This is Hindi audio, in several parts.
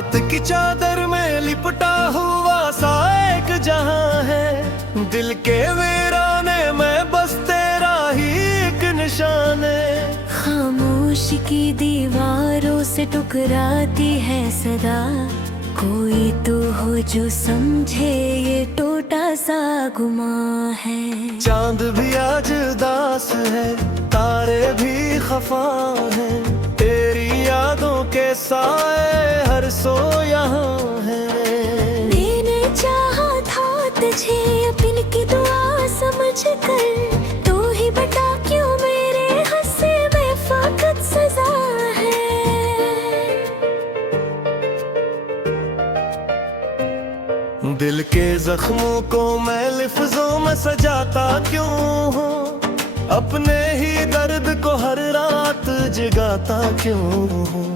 रात की चादर में लिपटा हुआ सा एक जहां है। दिल के वीराने में बस तेरा ही एक निशान है। खामोशी की दीवारों से टकराती है सदा, कोई तो हो जो समझे ये टूटा सा गुमा है। चांद भी आज उदास है, तारे भी खफा है, तेरी यादों के साए हर सो यहाँ है। मैंने चाहा था तुझे अपनी की दुआ समझ कर, तू ही बता क्यों मेरे हंसे में फकत सजा है। दिल के जख्मों को मैं लिफ्जों में सजाता क्यों हूँ, अपने ही दर्द को हर रात जगाता क्यों हूँ।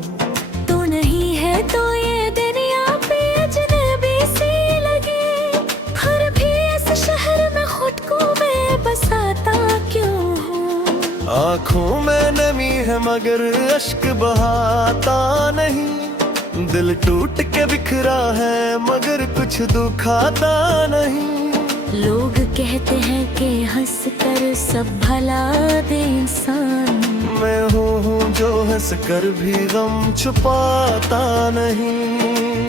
तू नहीं है तो ये दुनिया पे अजनबी सी लगे, हर भी इस शहर में खुद को मैं बसाता क्यों हूँ। आँखों में नमी है मगर अश्क बहाता नहीं, दिल टूट के बिखरा है मगर कुछ दुखाता नहीं। लोग कहते हैं कि हंस कर सब भला दे इंसान, मैं हूँ जो हंस कर भी गम छुपाता नहीं।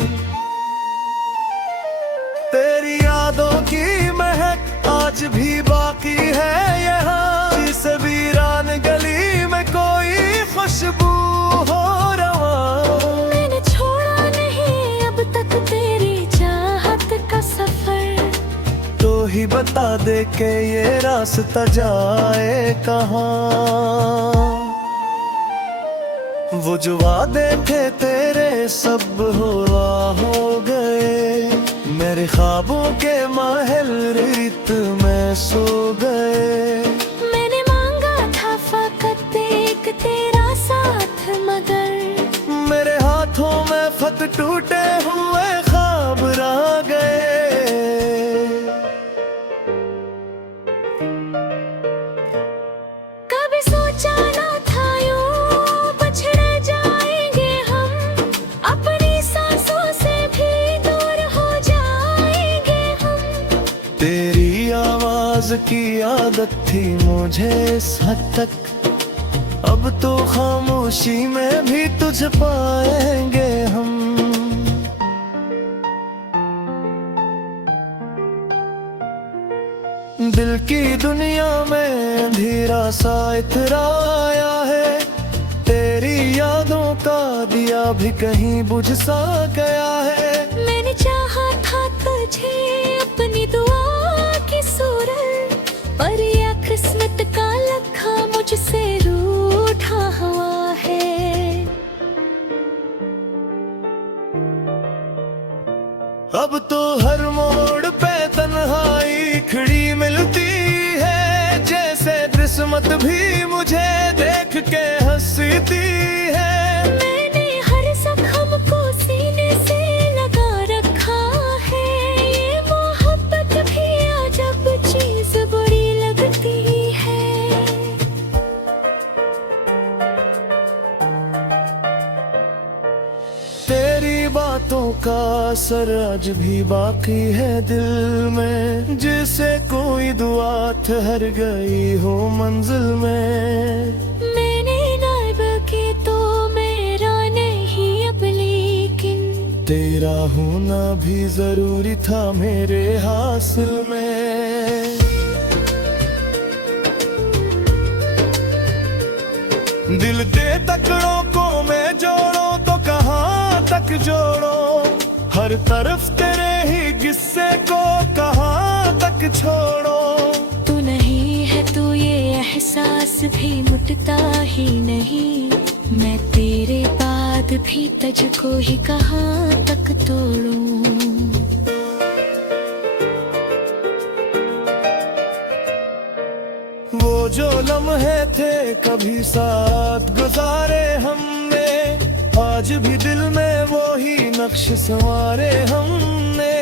तेरी यादों की महक आज भी बाकी है यहाँ, जिस वीरान गली में कोई खुशबू हो रवा। मैंने छोड़ा नहीं अब तक तेरी चाहत का सफर, तो ही बता दे के ये रास्ता जाए कहाँ। वो जो वादे थे तेरे सब हो गए, मेरे ख्वाबों के महल रेत में सो गए। मैंने मांगा था फकत एक तेरा साथ मगर, मेरे हाथों में फत टूटे हुए ख्वाब रह गए। कभी सोचा ना था यूं बिछड़ जाएंगे हम, अपनी सांसों से भी दूर हो जाएंगे हम। तेरी आवाज की आदत थी मुझे इस हद तक, अब तो खामोशी में भी तुझ पाएंगे हम। दिल की दुनिया में अंधेरा सा इतराया है, तेरी यादों का दिया भी कहीं बुझ सा गया है। मैंने चाहा था तुझे अपनी दुआ की सूरत, पर यह किस्मत का लखा मुझसे रूठा हुआ है। अब तो हर मोड़ पे तन्हाई खड़ी मिलती है, जैसे किस्मत भी मुझे देख के हंसती है। मैंने हर जख्म को सीने से लगा रखा है, ये मोहब्बत भी अजब चीज बड़ी लगती है। तेरी बातों का असर आज भी बाकी है दिल में, जिसे कोई दुआ ठहर गई हो मंजिल में। मैंने नाइब के तो मेरा नहीं अब, लेकिन तेरा होना भी जरूरी था मेरे हासिल में। दिल के टुकड़ों को मैं जोड़ो तो कहाँ तक जोड़ो, हर तरफ तेरे ही किस्से को कहाँ तक छोड़ो। तू नहीं है तो ये एहसास भी मुटता ही नहीं, मैं तेरे बाद भी तुझको ही कहाँ तक तोड़ूं। वो जो लम्हे थे कभी साथ गुजारे हमने, आज भी दिल में वो ही नक्श संवारे हमने।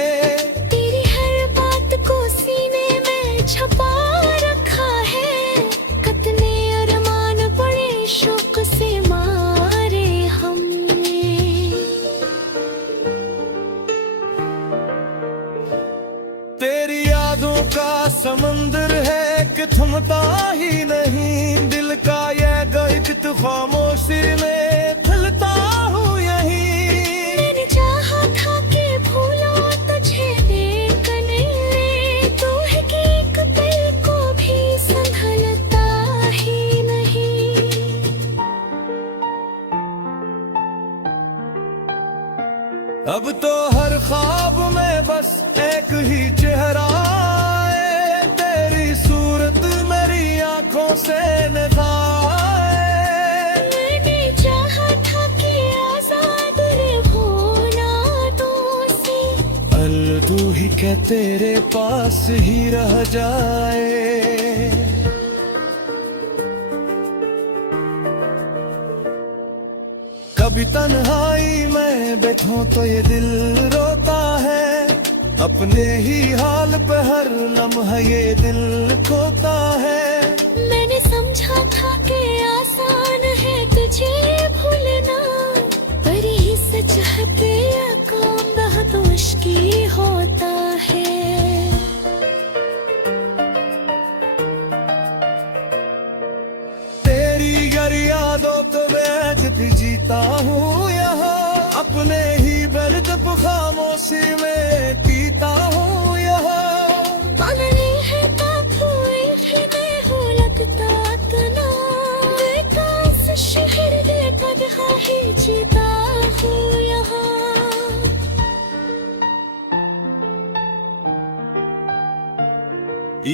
तेरी हर बात को सीने में छुपा रखा है, कितने अरमान बड़े शौक से मारे हमने। लफ्जों का समंदर है कि थमता ही नहीं, दिल का ये गीत खामोशी में फैलता हूँ यहीं। मैंने चाहा था कि भूलो तुझे लेकिन तू है कि एक पल को भी संभलता ही नहीं। अब तो हर ख्वाब में बस एक ही चेहरा है, तेरी सूरत मेरी आंखों से निभाए। मैंने चाहा था कि आजाद रहूं तुझसे, अल तू ही क्या तेरे पास ही रह जाए। कभी तन्हाई में बैठूं तो ये दिल रोता है, अपने ही हाल पे हर लम्हा ये दिल खोता है। मैंने समझा था कि आसान है तुझे भूलना, पर ये सच है बेअकाम बहुत मुश्किल होता है। तेरी गर यादों तो मैं भी जीता हूँ यहाँ, अपने ही दर्द पे खामोशी में पीता हूँ यहाँ। पागल है कोई भी मैं हूँ लगता तना, बेटा इस शहर दे तन्हा ही जीता हूँ यहाँ।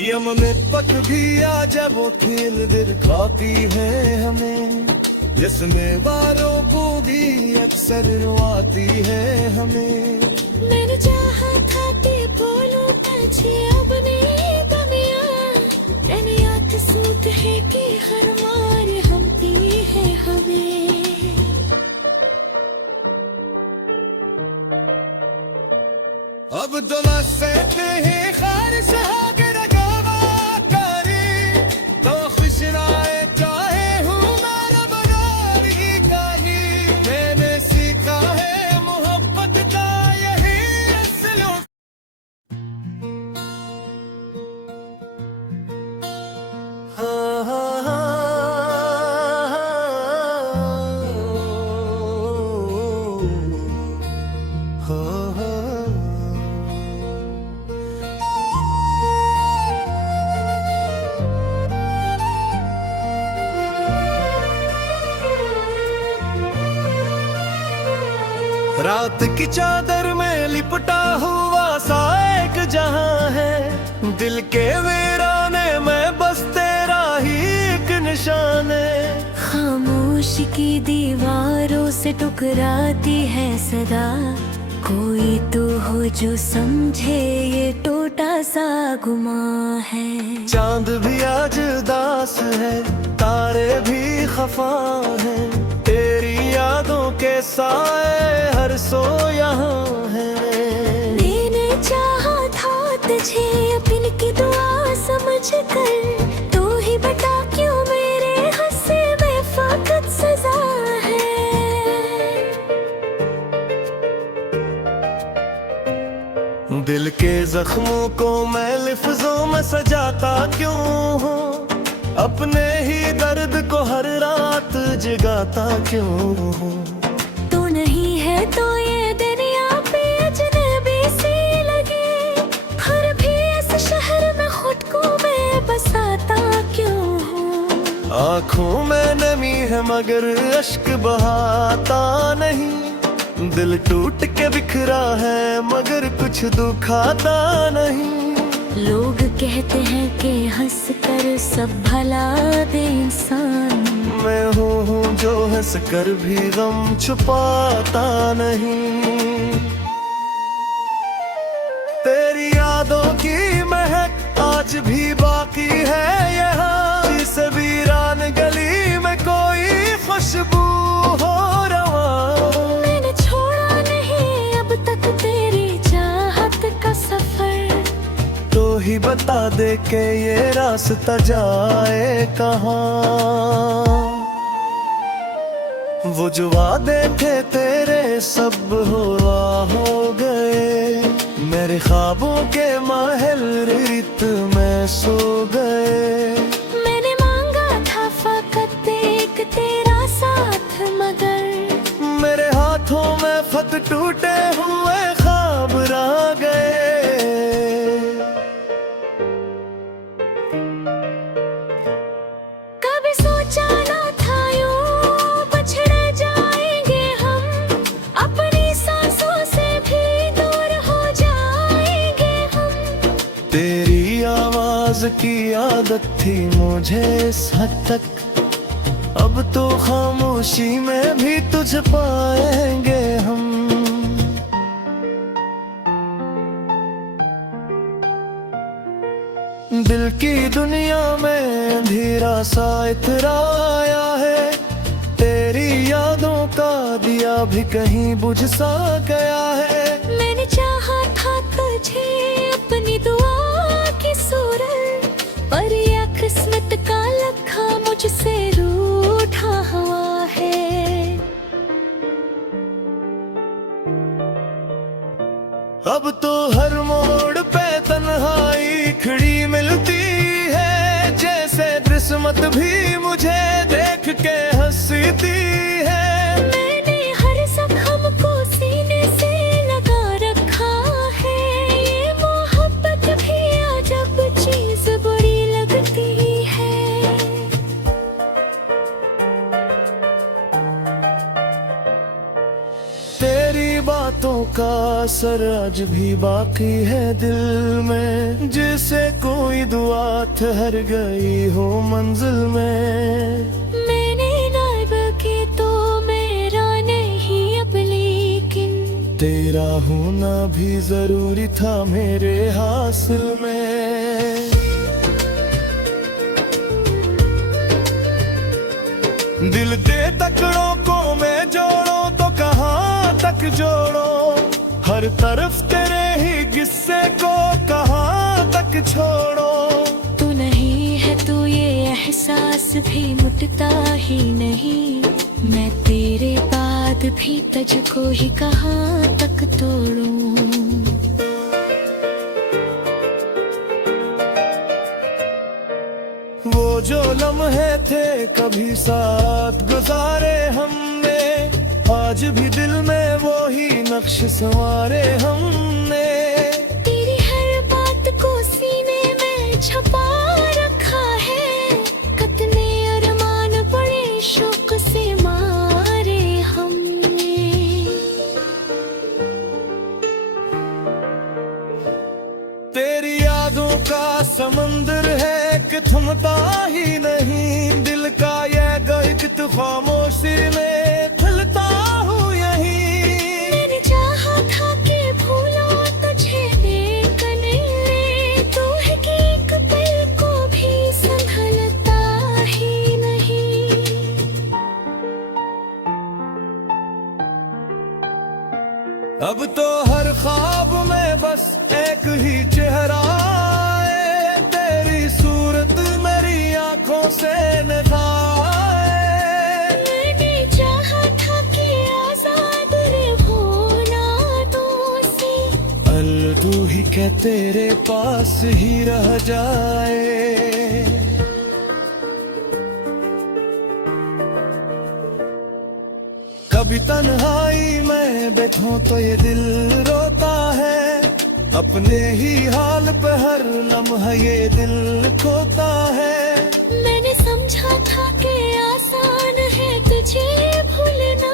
यम में पक भी आ जब वो खेल दिखाती है हमें, जिसमें वारों को भी अक्सर रुआती है हमें। मैंने चाहा था कि बोलूं तुझे अब नहीं दुनिया, मैंने याद सूत है कि हर मार हमती है हमें। अब तो न सहते ही खारिश आगे रगावा करी, तो खुश राय चाहे हूँ मेरा बनारी का ही। मैंने सीखा है मोहब्बत का यही असलों। हाँ हाँ हाँ हाँ हाँ। रात की चादर में लिपटा हुआ सा एक जहां है, दिल के वीराने में बस तेरा ही एक निशान है। खामोशी की दीवारों से टकराती है सदा, कोई तो हो जो समझे ये टूटा सा गुमा है। चांद भी आज उदास है, तारे भी खफा हैं, तेरी यादों के साए हर सो यहाँ है। मैंने चाहा था तुझे अपनी की दुआ समझ कर, तू ही बता क्यों मेरे हंसे में फकत सजा है। दिल के जख्मों को मैं लिफ्जों में सजाता क्यों हूँ, अपने ही दर्द को हर रात जगाता क्यों हूँ। तू नहीं है तो ये दुनिया पे अजनबी सी लगे, फिर भी इस शहर में खुद को मैं बसाता क्यों हूँ। आँखों में नमी है मगर अश्क बहाता नहीं, दिल टूट के बिखरा है मगर कुछ दुखाता नहीं। लोग कहते हैं कि हंस कर सब भला दे इंसान, मैं हूँ जो हंस कर भी गम छुपाता नहीं। तेरी यादों की महक आज भी बाकी है यहाँ, इस वीरान गली में कोई खुशबू हो रवा। मैंने छोड़ा नहीं अब तक तेरी चाहत का सफर, तो ही बता दे के ये रास्ता जाए कहाँ। वो जो वादे थे तेरे सब हो गए, मैं मेरे ख्वाबों के महल रेत में सो गए। मैंने मांगा था फकत एक तेरा साथ, मगर मेरे हाथों में फत टूटे हुए ख्वाब रह गए। कभी सोचा ना था यूं बिछड़ जाएंगे हम, अपनी सांसों से भी दूर हो जाएंगे हम। तेरी आवाज की आदत थी मुझे इस हद तक, अब तो खामोशी में भी तुझ पाएंगे हम। दिल की दुनिया में अंधेरा सा इतराया है, तेरी यादों का दिया भी कहीं बुझ सा गया है। मैंने चाहा था तुझे अपनी दुआ की सूरत, पर यह किस्मत का लखा मुझसे रूठा हुआ है। अब तो हर मोड़ पे तन्हाई खड़ी मिलती है, जैसे किस्मत भी मुझे देख के हंसती है। मैंने हर जख्म को सीने से लगा रखा है, ये मोहब्बत भी अजब चीज बड़ी लगती है। तेरी बातों का असर आज भी बाकी है दिल में, जिसे कोई दुआ ठहर गई हो मंजिल में। मैंने नाइब के तो मेरा नहीं अब, लेकिन तेरा होना भी जरूरी था मेरे हासिल में। दिल दे टुकड़ों को मैं जोड़ो तो कहाँ तक जोड़ो, हर तरफ तेरे ही किस्से को कहाँ तक छोड़ो। तू नहीं है तो ये एहसास भी मुटता ही नहीं, मैं तेरे बाद भी तुझको ही कहाँ तक तोड़ूं। वो जो लम्हे थे कभी साथ गुजारे हमने, आज भी दिल में वो ही नक्श संवारे हमने। तेरी हर बात को सीने में छुपा रखा है, कितने अरमान बड़े शौक से मारे हमने। तेरी यादों का समंदर है कि थमता ही नहीं, दिल का ये गहकित खामोशी में खिलता हूँ यहीं। मैंने चाहा था कि भूलो तुझे देखने, तू है कि एक पल को भी संभलता ही नहीं। अब तो हर ख्वाब में बस एक ही चेहरा है, तेरी सूरत मेरी आंखों से निभाए। मैंने चाहा था कि आजाद रहूं नातों से, पल तू ही के तेरे पास ही रह जाए। कभी तन्हाई में बैठूं तो ये दिल रोता है, अपने ही हाल पे हर लम्हा ये दिल खोता है। मैंने समझा था कि आसान है तुझे भूलना,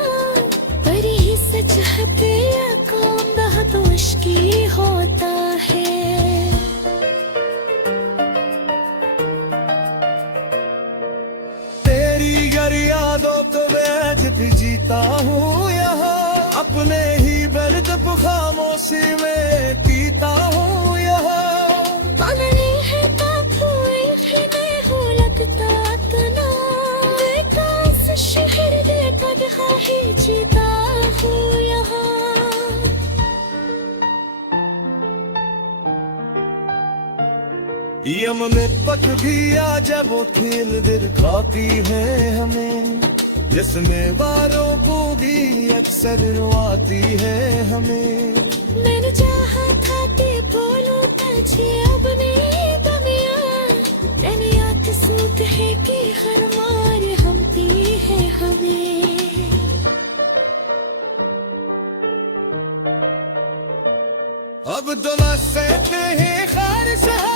पर ये सच है तेरा काम बहुत मुश्किल होता है। तेरी गर यादों तो मैं भी जीता हूँ यहाँ, अपने ही दर्द खामोशी में पीता हूँ यहाँ। पागल है काफूल खिले हो लगता तना, बेकास शहर दे तन्हा ही जीता हूँ यहाँ। यम में पक भी आ जब वो खेल दिखाती है हमें, जिसमें बारों को भी अक्सर रुआती है हमें। मैंने चाहा था कि अब तो न सहते हैं खारिश है